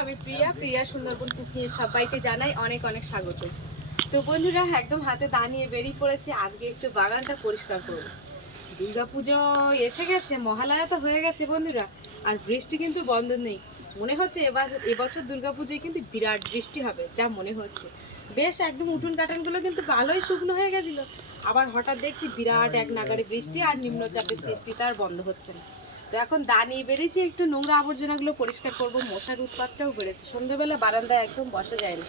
আমি প্রিয়া প্রিয়া সুন্দরবন কুকিং এর সবাইকে জানাই অনেক অনেক স্বাগত। তো বন্ধুরা, একদম হাতে দাঁড়িয়ে বেরিয়ে পড়েছি। আজকে একটু বাগানটা পরিষ্কার করব। দুর্গাপুজো এসে গেছে, মহালয়া তো হয়ে গেছে বন্ধুরা, আর বৃষ্টি কিন্তু বন্ধ নেই। মনে হচ্ছে এবার, এবছর দুর্গাপুজোয় কিন্তু বিরাট বৃষ্টি হবে, যা মনে হচ্ছে। বেশ, একদম উঠুন কাটানগুলো কিন্তু ভালোই শুকনো হয়ে গেছিল। আবার হঠাৎ দেখছি বিরাট এক নাগারে বৃষ্টি আর নিম্নচাপের সৃষ্টি তার বন্ধ হচ্ছে না। তো এখন দাঁড়িয়ে বেরিয়েছি, একটু নোংরা আবর্জনাগুলো পরিষ্কার করব, মশার উৎপাতটাও বেড়েছে। সন্ধ্যেবেলা বারান্দায় একদম বসা যায় না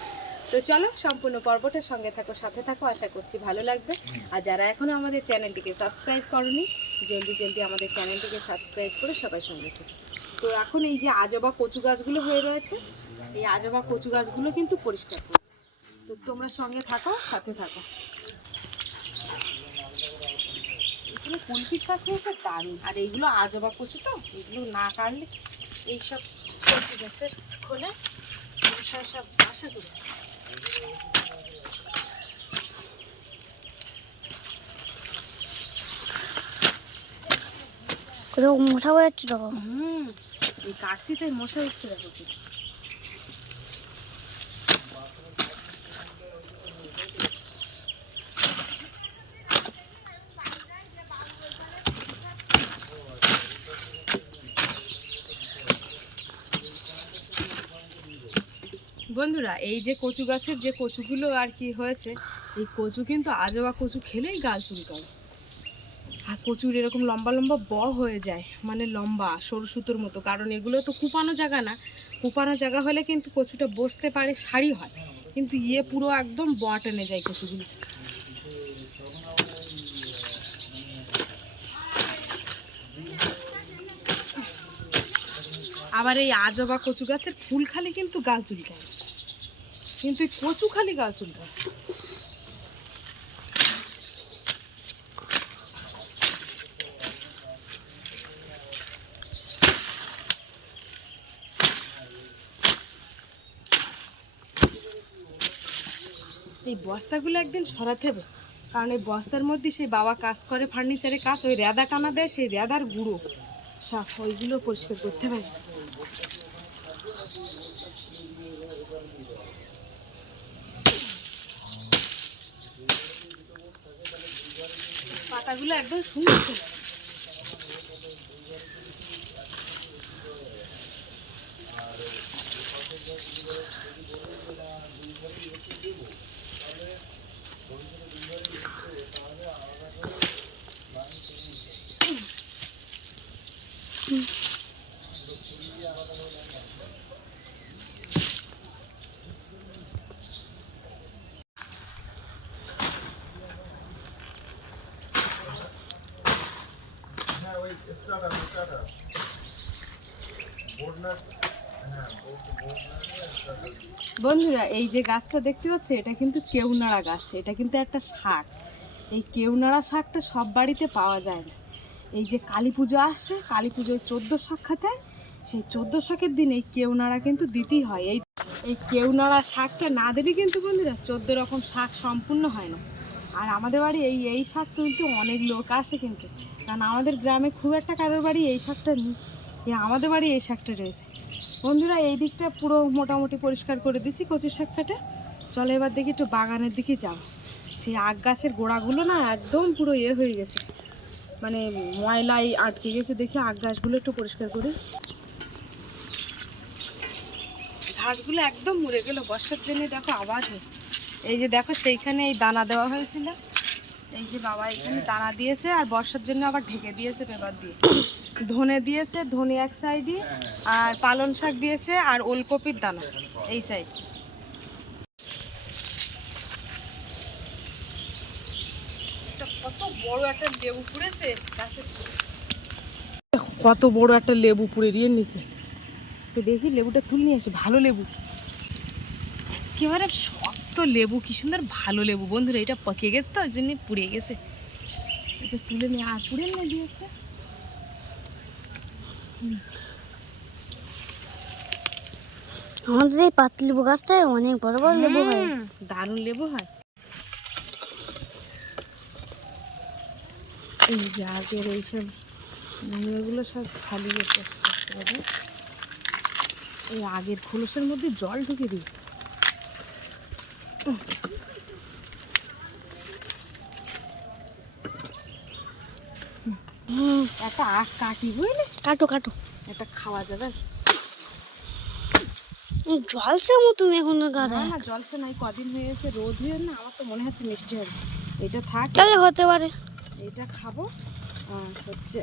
তো চলো, সম্পূর্ণ পর্বটার সঙ্গে থাকো, সাথে থাকো, আশা করছি ভালো লাগবে। আর যারা এখনও আমাদের চ্যানেলটিকে সাবস্ক্রাইব করনি, জলদি জলদি আমাদের চ্যানেলটিকে সাবস্ক্রাইব করে সবাই সঙ্গে থাকো। তো এখন এই যে আজবা কচু গাছগুলো হয়ে রয়েছে, এই আজবা কচু গাছগুলো কিন্তু পরিষ্কার করো তো তোমরা সঙ্গে থাকো, সাথে থাকো। এখানে কুলপির শাক হয়েছে দারুণ। আর এইগুলো আজবা কচু তো এগুলো না কাটলে এইসব কচু গাছের খোলে মশা সব বাসা করে মশা বেরোচ্ছে তো হুম এই কাটছিতে মশা উঠছে দেখো বন্ধুরা, এই যে কচু গাছের যে কচুগুলো আর কি হয়েছে, এই কচু কিন্তু আজবা কচু খেলেই গাল চুলকায় আর প্রচুর এরকম লম্বা লম্বা ব হয়ে যায় মানে লম্বা, সরু সুতোর মতো, কারণ এগুলো তো কুপানো জায়গা না। কুপানো জায়গা হলে কিন্তু কচুটা বসতে পারে, সারি হয়। কিন্তু ইয়ে পুরো একদম ব টেনে যায় কচুগুলো। আবার এই আজবা কচু গাছের ফুল খালি কিন্তু গাল চুলকায় কিন্তু কচু খালি গাল চুলকায় এই বস্তাগুলো একদিন সরাতে হবে। কারণ এই বস্তার মধ্যে সেই বাবা কাজ করে, ফার্নিচারে কাজ, ওই রেদা টানা দেয়, সেই রেদার গুঁড়ো। সব ওইগুলো পরিষ্কার করতে হবে। একদম সুন্দর বন্ধুরা, এই যে গাছটা দেখতে পাচ্ছ, এটা কিন্তু কেউনাড়া গাছ। এটা কিন্তু একটা শাক। এই কেউনাড়া শাকটা সব বাড়িতে পাওয়া যায় না। এই যে কালী পুজো আসছে, কালী পুজোয় চোদ্দ শাক খাতে সেই চোদ্দ শাকের দিন এই কেউনাড়া কিন্তু দিতেই হয়। এই এই কেউনাড়া শাকটা না দিলে কিন্তু বন্ধুরা চোদ্দ রকম শাক সম্পূর্ণ হয় না। আর আমাদের বাড়ি এই এই শাক কিন্তু অনেক লোক আসে কিন্তু। কারণ আমাদের গ্রামে খুব একটা কারোর বাড়ি এই শাকটা নেই। আমাদের বাড়ি এই শাকটা রয়েছে। বন্ধুরা, এই দিকটা পুরো মোটামুটি পরিষ্কার করে দিছি কচুর শাক কাটা। চলো এবার দেখি একটু বাগানের দিকে যাও সেই আগ গাছের গোড়াগুলো না একদম পুরো ইয়ে হয়ে গেছে। মানে ময়লায় আটকে গেছে দেখি আগ গাছগুলো একটু পরিষ্কার করি। ঘাসগুলো একদম মরে গেল। বর্ষার জন্য দেখো আবার এই যে দেখো সেইখানে এই দানা দেওয়া হয়েছিল। এই যে বাবা এখানে দানা দিয়েছে আর বর্ষার জন্য আবার ঢেকে দিয়েছে পেপার দিয়ে। ধনে দিয়েছে, ধনে এক সাইডে আর পালং শাক দিয়েছে আর ওলকপির দানা, এই সাইড কত বড় একটা লেবু পুড়েছে কত বড় একটা লেবু পুড়ে দিয়ে নিছে। তো দেখি লেবুটা তুলে নিয়ে আসে, ভালো লেবু। একেবারে লেবু কি সুন্দর ভালো লেবু। বন্ধুরা এটা পকে গেছে তো ওই জন্য পুড়ে গেছে। এটা তুলে নিয়ে আর পুড়ে নিয়ে দিয়েছে আমাদের এই পাতি লেবু গাছটায় অনেক বড় বড় লেবু হয়। দারুণ লেবু হয়। এই যে আগের এইসব নোংরাগুলো সব ছালিয়ে এই আগের খোলসের মধ্যে জল ঢুকে দিই। একটা আখ কাটি বুঝলি? কাটো কাটো। একটা খাওয়া যাবে। জলসে মতো এখন গাড়ে না না নাই কদিন হয়ে গেছে রোদ হয়ে না আমার তো মনে হচ্ছে মিষ্টি হবে। এটা থাক। হতে পারে। এটা খাব। হচ্ছে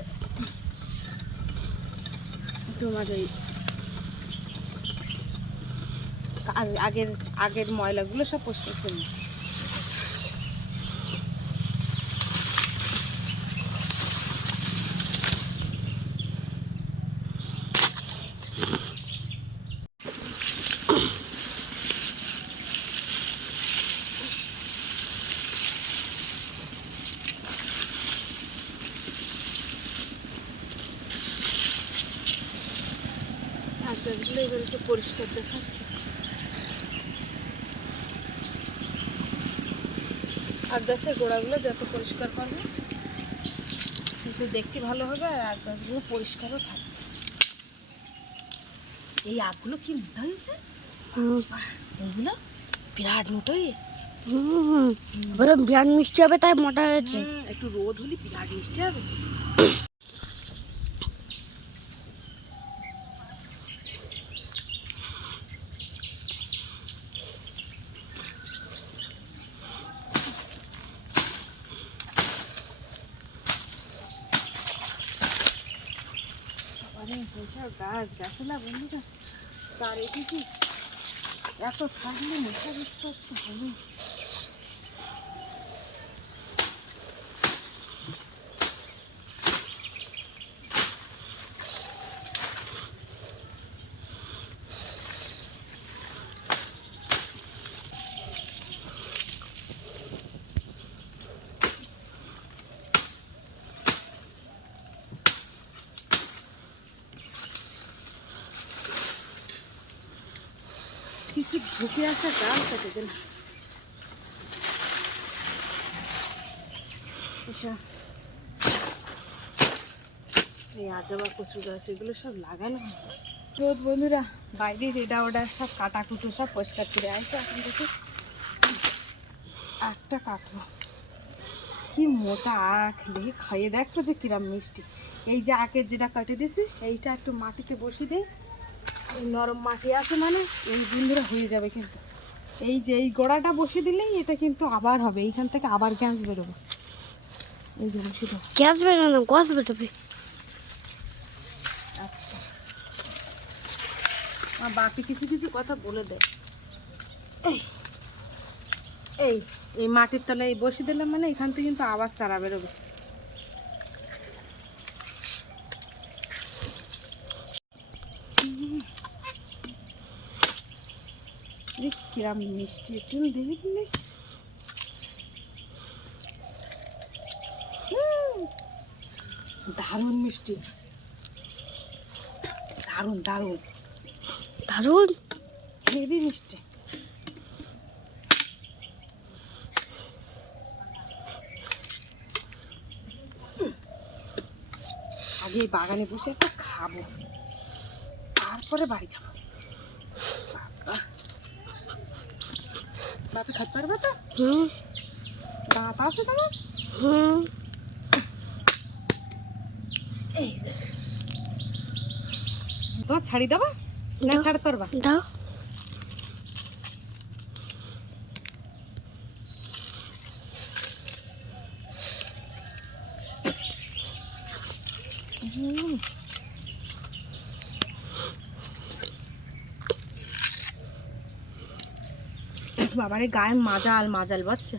তোমার ওই আগ- আগের আগের ময়লাগুলো সব পরিষ্কার করে গাছগুলো একটু পরিষ্কার দেখাচ্ছে। আর গাছের গোড়াগুলো যত পরিষ্কার করবে কিন্তু দেখতে ভালো হবে আর আগ গাছগুলো পরিষ্কারও থাকবে। এই আগগুলো কি মোটা হয়েছে? এইগুলো বিরাট মোটাই হয়ে। বিরাট মিষ্টি হবে তাই মোটা হয়েছে। একটু রোদ হলে বিরাট মিষ্টি হবে বাবারে, এইসব গাছ না বন্ধুরা? চারিদিকে এত থাকলে মশা বিস্তার তো কিছু ঝুঁকে আসা গাছ কেটে দিল এই আজবা কচু গাছ, এগুলো সব লাগানো। রোদ বন্ধুরা বাইরের এটা ওডা সব কাটা কুটো সব পরিষ্কার করে আসছে এখন দেখি। একটা কাটলো কি মোটা আখ, দেখি খাইয়ে দেখো যে কিরাম মিষ্টি। এই যে আখের যেটা কাটে দিয়েছি, এইটা একটু মাটিতে বসিয়ে দিই। নরম মাটি আছে মানে এই বন্ধুরা হয়ে যাবে কিন্তু। এই যে এই গোড়াটা বসিয়ে দিলেই এটা কিন্তু আবার হবে। এইখান থেকে আবার গ্যাস বেরোবে। এই যে বসিয়ে দেবো গ্যাস বেরো না গাছ বেরোবে। আচ্ছা। আমার বাপি কিছু কিছু কথা বলে দেয় এই। এই এই মাটির তলায় বসিয়ে দিলাম মানে এখান থেকে কিন্তু আবার চারা বেরোবে এই কিরাম মিষ্টি তুমি দেখে দারুণ মিষ্টি। দারুণ দারুণ। দারুণ? হেভি মিষ্টি। আগে বাগানে বসে একটা খাব। তারপরে বাড়ি যাব। বাপে খাতে পারবে তো? হুম। দাঁত আছে তোমার হুম। তোমার ছাড়ি দেবা না। ছাড়তে পারবা? দাও। বাবারে গায়ে মাজাল মাজাল বাচ্চা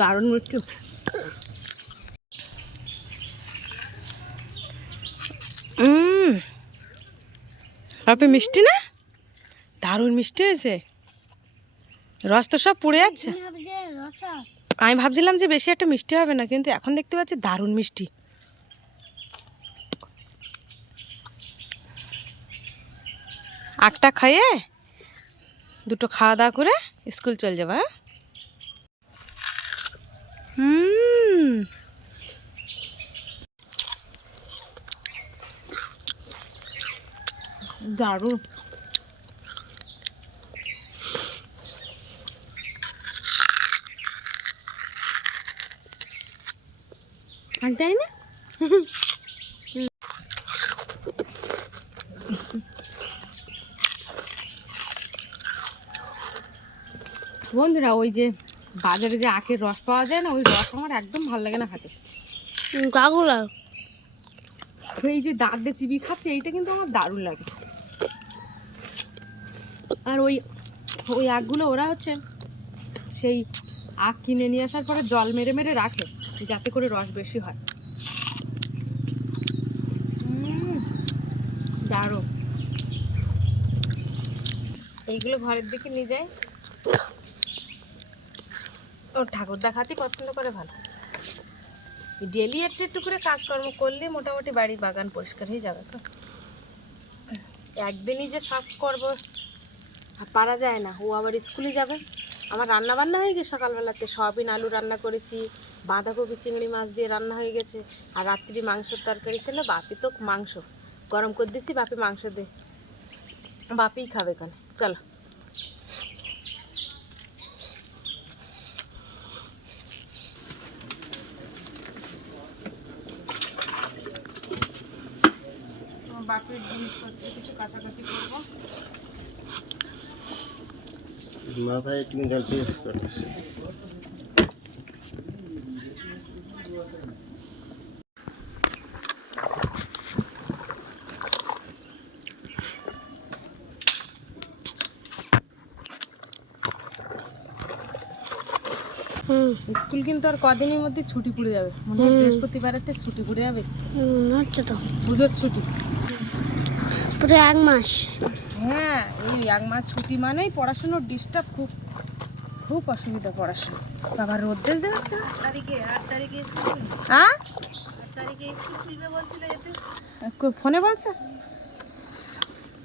দারুণ মিষ্টি। হুম বাপে মিষ্টি না? দারুণ মিষ্টি হয়েছে। রস তো সব পুড়ে যাচ্ছে। আমি ভাবছিলাম যে বেশি একটা মিষ্টি হবে না কিন্তু এখন দেখতে পাচ্ছি দারুণ মিষ্টি। আটটা খাইয়ে দুটো খাওয়া দাওয়া করে স্কুল চল যাবা হ্যাঁ? হুম দারুণ আর তাই না বন্ধুরা ওই যে বাজারে যে আখের রস পাওয়া যায় না ওই রস আমার একদম ভালো লাগে না খেতে। কাকুলা এই যে দাঁত দিয়ে চিবি খাচ্ছে এইটা কিন্তু আমার দারুণ লাগে। আর ওই ওই আখগুলো ওরা হচ্ছে সেই আখ কিনে নিয়ে আসার পরে জল মেরে মেরে রাখে যাতে করে রস বেশি হয়। দারুণ। এইগুলো ঘরের দিকে নিয়ে যায় ঠাকুর দেখাতেই পছন্দ করে ভালো। ডেলি একটু একটু করে কাজকর্ম করলে মোটামুটি বাড়ি বাগান পরিষ্কার হয়ে যাবে তো। একদিনই যে সব করব পারা যায় না। ও আবার স্কুলে যাবে। আমার রান্না বান্না হয়ে গেছে সকালবেলাতে। সয়াবিন, আলু রান্না করেছি, বাঁধাকপি, চিংড়ি মাছ দিয়ে রান্না হয়ে গেছে। আর রাত্রি মাংসের তরকারি ছিল, বাপি তো মাংস। গরম করে দিছি, বাপি মাংস দে। বাপিই খাবে কেন চলো। বাপের জিনিসপত্র কিছু কাছাকাছি করব। মাথায় টিঙ্গাল পেস করিস স্কুল কিন্তু আর কদিনের মধ্যে ছুটি পড়ে যাবে। মনে হয় বৃহস্পতিবারেতে ছুটি পড়ে যাবে। তো। পুজোর ছুটি পুরো এক মাস। হ্যাঁ এই এক মাস ছুটি মানেই পড়াশুনোর ডিস্টার্ব খুব খুব অসুবিধা পড়াশোনা। বাবা, রোদ দেশ দেবে হ্যাঁ ফোনে বলছে।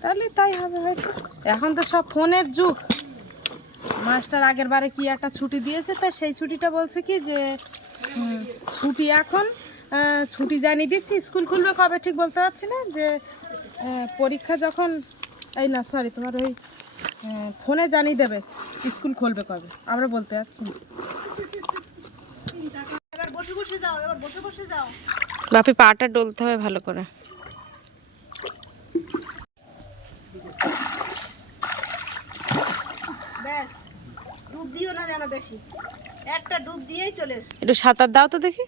তাহলে তাই হবে হয়তো। এখন তো সব ফোনের যুগ। মাস্টার আগের বারে কি একটা ছুটি দিয়েছে, তা সেই ছুটিটা বলছে কি যে ছুটি এখন ছুটি জানিয়ে দিচ্ছি। স্কুল খুলবে কবে ঠিক বলতে পারছি না, যে পরীক্ষা যখন এই না সরি তোমার ওই ফোনে জানিয়ে দেবে স্কুল খুলবে কবে। আমরা বলতে না। বাপি পাটা ডলতে হবে ভালো করে। ব্যাস ডুব দিও না যেন বেশি। একটা ডুব দিয়েই চলে একটু সাঁতার দাও তো দেখি।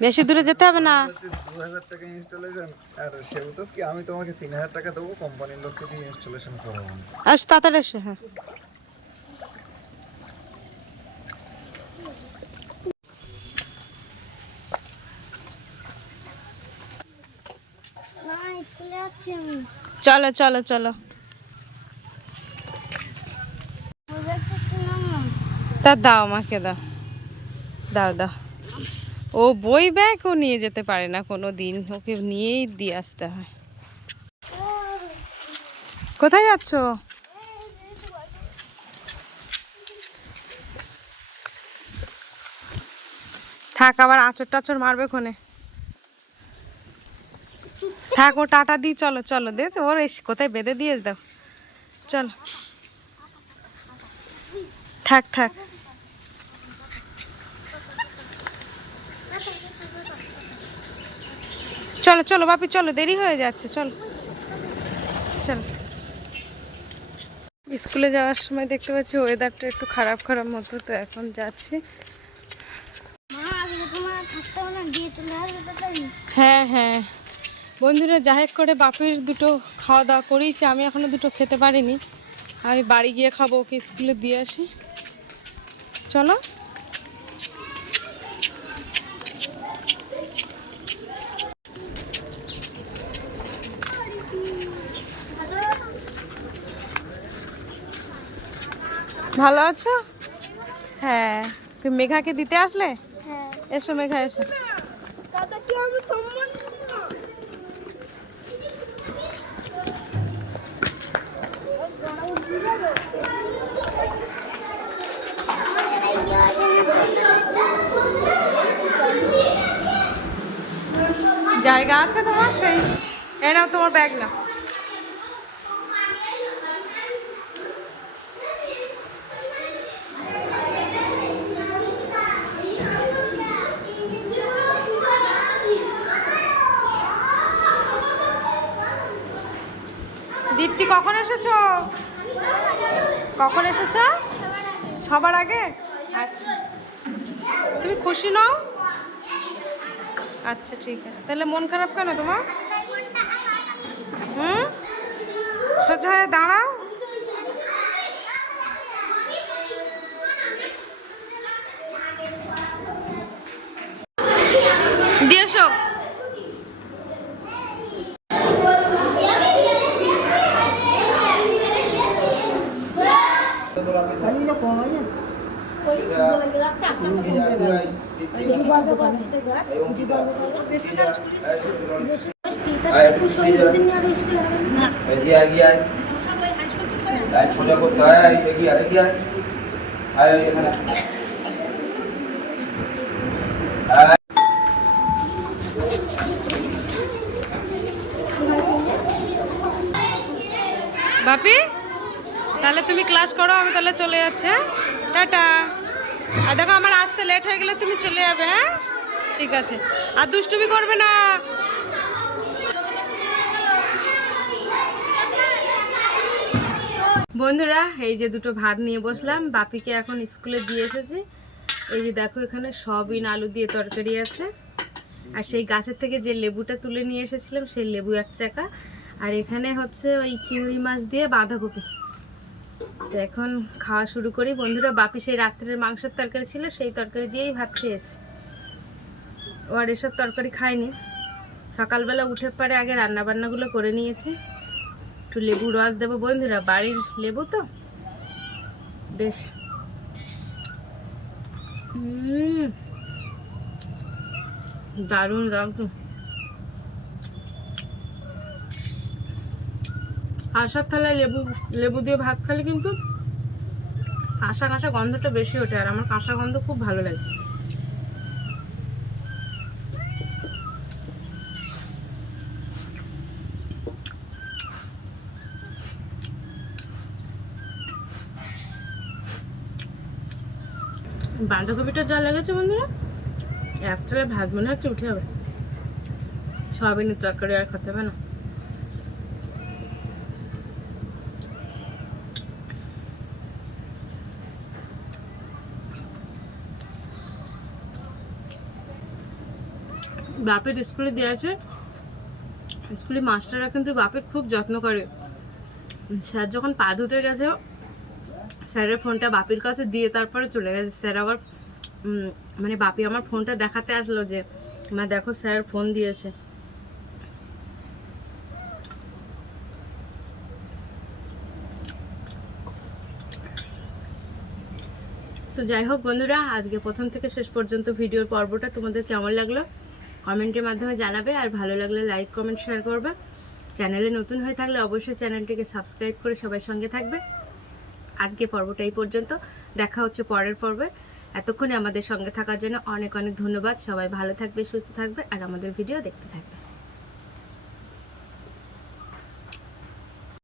বেশি দূরে যেতে হবে না। দু হাজার টাকা ইনস্টলেশন আর সে বলতেস কি আমি তোমাকে তিন হাজার টাকা দেবো? কোম্পানির লোককে দিয়ে ইনস্টলেশন করাবো। আস তাড়াতাড়ি এসে হ্যাঁ। চলো চলো চলো তা দাও আমাকে দাও। দাও দাও। ও বই ব্যাগ ও নিয়ে যেতে পারে না কোনো দিন। ওকে নিয়েই দিয়ে আসতে হয়। কোথায় যাচ্ছ? থাক, আবার আঁচড় টাচড় মারবে ক্ষণে থাক, ও টাটা দিয়ে চলো চলো, দেখছ? ওর এসে কোথায় বেঁধে দিয়ে দাও চলো। থাক থাক। চলো চলো বাপি চলো দেরি হয়ে যাচ্ছে চলো। চলো। স্কুলে যাওয়ার সময় দেখতে পাচ্ছি ওয়েদারটা একটু খারাপ খারাপ মতো তো এখন যাচ্ছি। হ্যাঁ হ্যাঁ। বন্ধুরা যাই হোক করে বাপির দুটো খাওয়া দাওয়া করেইছি আমি এখনও দুটো খেতে পারিনি। আমি বাড়ি গিয়ে খাব ওকে স্কুলে দিয়ে আসি। চলো। ভালো আছো? হ্যাঁ। তুমি মেঘাকে দিতে আসলে? হ্যাঁ। এসো মেঘা এসো। জায়গা আছে তোমার? সেই। এ নাও তোমার ব্যাগ না দীপ্তি, কখন এসেছ? কখন এসেছ? সবার আগে? আচ্ছা। তুমি খুশি নও? আচ্ছা ঠিক আছে। তাহলে মন খারাপ কেন তোমার? হুম? সোজা হয়ে দাঁড়াও। বাপি তাহলে তুমি ক্লাস করো আমি তাহলে চলে যাচ্ছি হ্যাঁ। টাটা। আর দেখো, আমার আসতে লেট হয়ে গেলে তুমি চলে যাবে হ্যাঁ? ঠিক আছে। আর দুষ্টুমি করবে না। বন্ধুরা, এই যে দুটো ভাত নিয়ে বসলাম। বাপিকে এখন স্কুলে দিয়ে এসেছি। এই যে দেখো, এখানে সবিন আলু দিয়ে তরকারি আছে। আর সেই গাছের থেকে যে লেবুটা তুলে নিয়ে এসেছিলাম, সেই লেবু এক চাকা। আর এখানে হচ্ছে ওই চিংড়ি মাছ দিয়ে বাঁধাকপি। তো এখন খাওয়া শুরু করি। বন্ধুরা, বাপি সেই রাত্রের মাংসের তরকারি ছিল, সেই তরকারি দিয়েই ভাত খেয়েছি। ও আর এসব তরকারি খায়নি সকালবেলা উঠে পরে আগে রান্না বান্নাগুলো করে নিয়েছি। একটু লেবু রস দেবো। বন্ধুরা, বাড়ির লেবু তো? বেশ। দারুণ দাম তো আশার থালায় লেবু লেবু দিয়ে ভাত খেলে কিন্তু কাঁসা কাঁসা গন্ধটা বেশি ওঠে, আর আমার কাঁসা গন্ধ খুব ভালো লাগে। বাঁধাকপিটা যা লেগেছে বন্ধুরা, এক থালায় ভাত মনে হচ্ছে উঠে যাবে। সয়াবিনের তরকারি আর খেতে হবে না। বাপের স্কুলে দেওয়া আছে। স্কুলে মাস্টাররা কিন্তু বাপের খুব যত্ন করে। স্যার যখন পা ধুতে গেছে, স্যারের ফোনটা বাপির কাছে দিয়ে তারপরে চলে গেছে। স্যার আবার মানে বাপি আমার ফোনটা দেখাতে আসলো যে, মা, দেখো স্যার ফোন দিয়েছে। তো যাই হোক বন্ধুরা, আজকে প্রথম থেকে শেষ পর্যন্ত ভিডিওর পর্বটা তোমাদের কেমন লাগল? কমেন্টের মাধ্যমে জানাবে আর ভালো লাগলে লাইক, কমেন্ট, শেয়ার করবে। চ্যানেলে নতুন হয়ে থাকলে অবশ্যই চ্যানেলটিকে সাবস্ক্রাইব করে সবাই সঙ্গে থাকবে। আজকে পর্বটা এই পর্যন্ত। দেখা হচ্ছে পরের পর্বে। এতক্ষণে আমাদের সঙ্গে থাকার জন্য অনেক অনেক ধন্যবাদ। সবাই ভালো থাকবে, সুস্থ থাকবে আর আমাদের ভিডিও দেখতে থাকবে।